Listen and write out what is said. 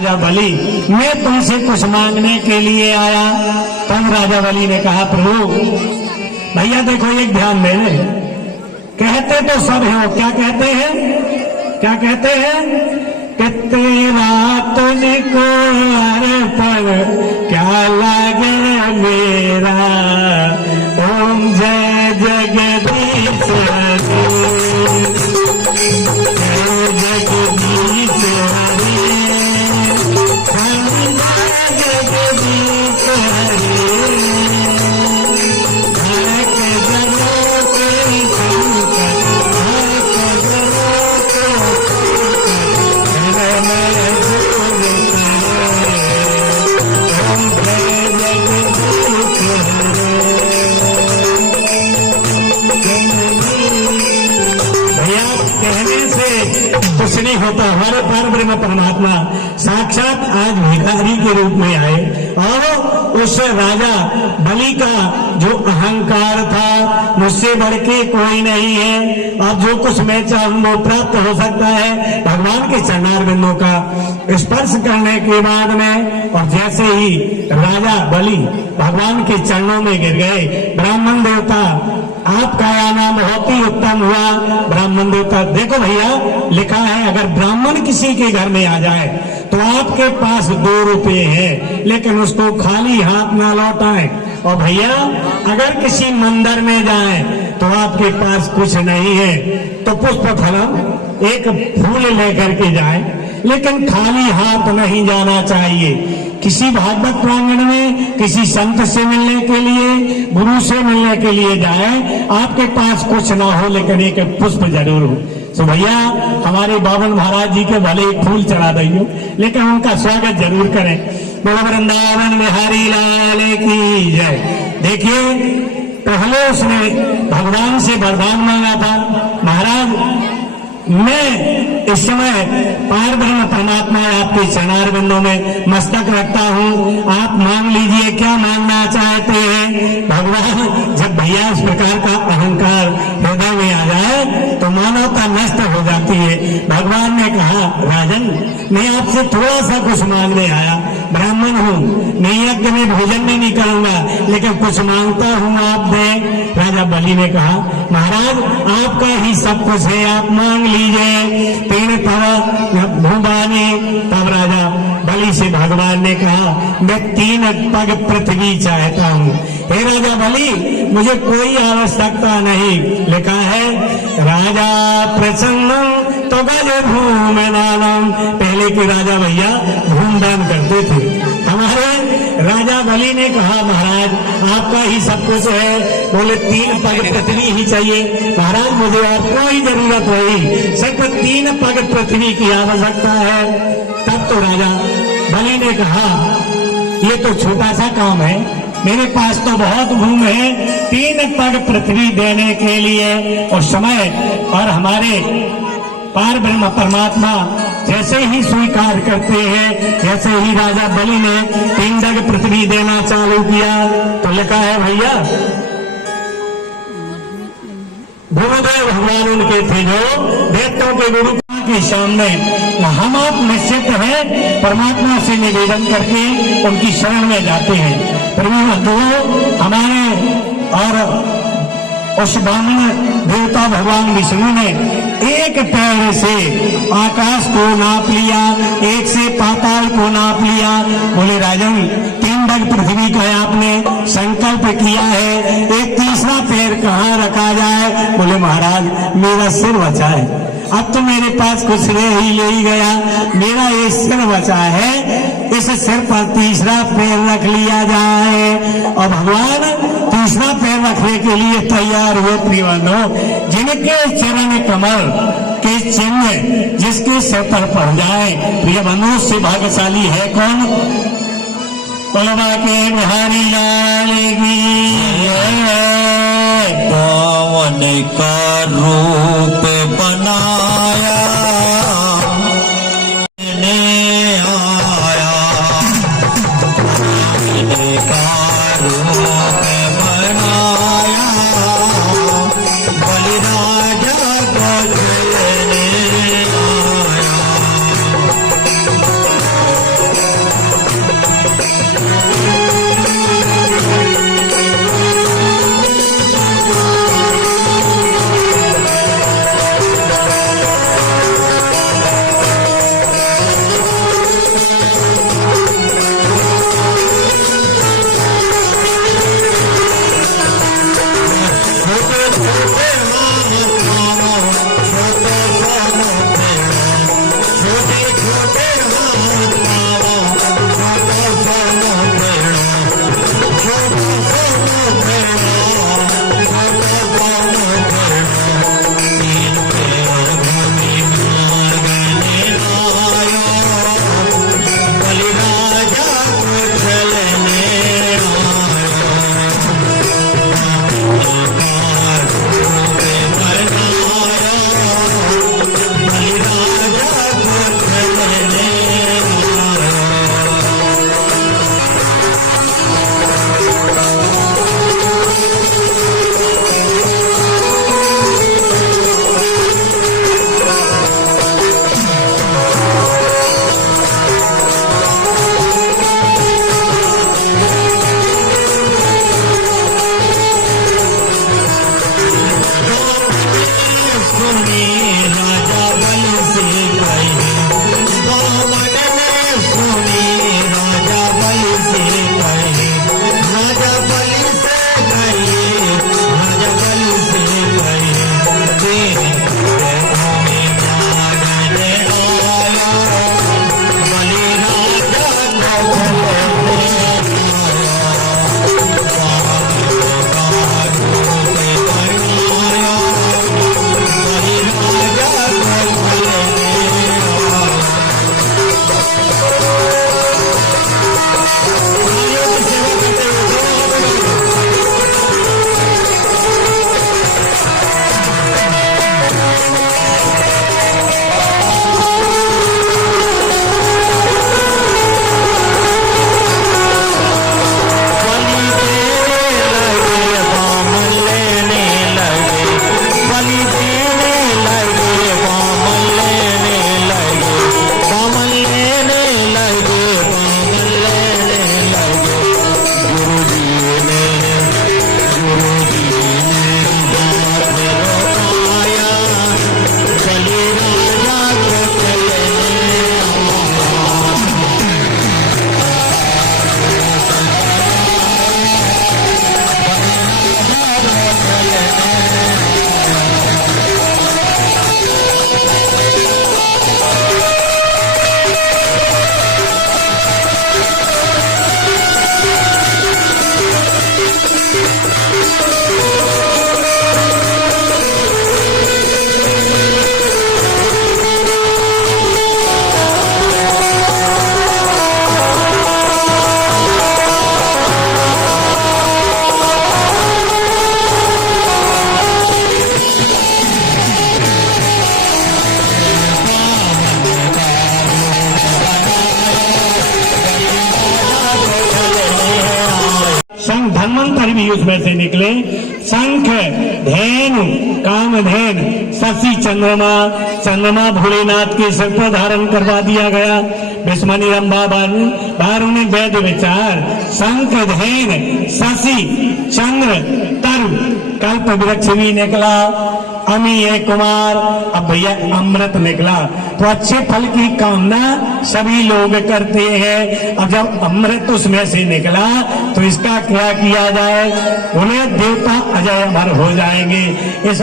राजा बलि, मैं तुमसे कुछ मांगने के लिए आया। तब राजा बलि ने कहा, प्रभु भैया देखो एक ध्यान देने, कहते तो सब हैं, क्या कहते हैं, क्या कहते हैं कि तेरा तुझको अर्पण क्या लागे मेरा, ओम जय जगदीश हरि, जय जगदीश हरि, जगदीश हरि, कुछ नहीं होता। हमारे परब्रह्म परमात्मा साक्षात आज भिखारी के रूप में आए और उस राजा बलि का जो अहंकार था, मुझसे बढ़ के कोई नहीं है, अब जो कुछ मैं चाहूं वो प्राप्त हो सकता है, भगवान के चरणारविंदों का स्पर्श करने के बाद में। और जैसे ही राजा बलि भगवान के चरणों में गिर गए, ब्राह्मण देवता आपका आना बहुत ही उत्तम हुआ। ब्राह्मण देवता, देखो भैया लिखा है, अगर ब्राह्मण किसी के घर में आ जाए तो आपके पास 2 रुपये है, लेकिन उसको खाली हाथ ना लौटाएं। और भैया अगर किसी मंदिर में जाए तो आपके पास कुछ नहीं है तो पुष्प फलम एक फूल लेकर के जाए, लेकिन खाली हाथ नहीं जाना चाहिए। किसी भागवत प्रांगण में किसी संत से मिलने के लिए, गुरु से मिलने के लिए जाए, आपके पास कुछ ना हो लेकिन एक पुष्प जरूर हो। तो भैया हमारे बावन महाराज जी के भले एक फूल चढ़ा दियो, लेकिन उनका स्वागत जरूर करें। बोलो वृंदावन बिहारी लाल की जय। देखिए पहले उसने भगवान से वरदान मांगा था, महाराज मैं इस समय पारब्रह्म परमात्मा आपके चरणारविंदों में मस्तक रखता हूँ, आप मांग लीजिए क्या मांगना चाहते हैं। भगवान जब भैया इस प्रकार का अहंकार हृदय में आ जाए तो मानवता नष्ट हो जाती है। भगवान ने कहा, राजन मैं आपसे थोड़ा सा कुछ मांगने आया, ब्राह्मण हूँ, मैं यज्ञ में भोजन भी नहीं करूंगा, लेकिन कुछ मांगता हूँ, आप दें। राजा बलि ने कहा, महाराज आपका ही सब कुछ है, आप मांग लीजिए। तीन भूबानी। तब राजा बलि से भगवान ने कहा, मैं 3 पग पृथ्वी चाहता हूँ। हे राजा बलि मुझे कोई आवश्यकता नहीं। लिखा है राजा प्रसन्नम तो गज भूम दानम। पहले के राजा भैया भूम दान करते थे। हमारे राजा बलि ने कहा, महाराज आपका ही सब कुछ है, बोले 3 पग पृथ्वी ही चाहिए। महाराज मुझे और कोई जरूरत नहीं, सिर्फ 3 पग पृथ्वी की आवश्यकता है। तब तो राजा बलि ने कहा, ये तो छोटा सा काम है, मेरे पास तो बहुत भूमि है, 3 पग पृथ्वी देने के लिए। और समय और हमारे पारब्रह्म परमात्मा जैसे ही स्वीकार करते हैं, जैसे ही राजा बलि ने 3 पग पृथ्वी देना चालू किया तो लिखा है भैया, भूदेव भगवान उनके थे जो देवताओं के गुरु के सामने हम आप निश्चित हैं, परमात्मा से निवेदन करके उनकी शरण में जाते हैं। प्रभु हमारे और उस ब्राह्मण देवता भगवान विष्णु ने एक पैर से आकाश को नाप लिया, एक से पाताल को नाप लिया। बोले राजन 3 पग पृथ्वी का आपने संकल्प किया है, एक तीसरा पैर कहाँ रखा जाए। बोले महाराज मेरा सिर बचा है, अब तो मेरे पास कुछ रह ही ले ही गया, मेरा ये सिर बचा है, इस सिर पर तीसरा पैर रख लिया जाए। और भगवान तीसरा पैर रखने के लिए तैयार हुए। प्रियवानों, जिनके चरण कमल के चिन्ह जिसके सिर पर पड़ जाए, प्रिय बंधु से भाग्यशाली है कौन। कुलवा के बिहारी लाल की पवन का रूप बनाया भी उसमें से निकले। शंख, धेनु, कामधेन, शशि, चंद्रमा, चंद्रमा भोलेनाथ के सिर पर धारण करवा दिया गया। विस्मनी रंभा बारुणी वेद विचार, शंख, धेन, शशि, चंद्र, तरु, कल्प वृक्ष भी निकला, अमीय कुमार, अब भैया अमृत निकला। तो अच्छे फल की कामना सभी लोग करते हैं। अब जब अमृत उसमें से निकला तो इसका क्या किया जाए? बोले देवता अजय अमर हो जाएंगे। इस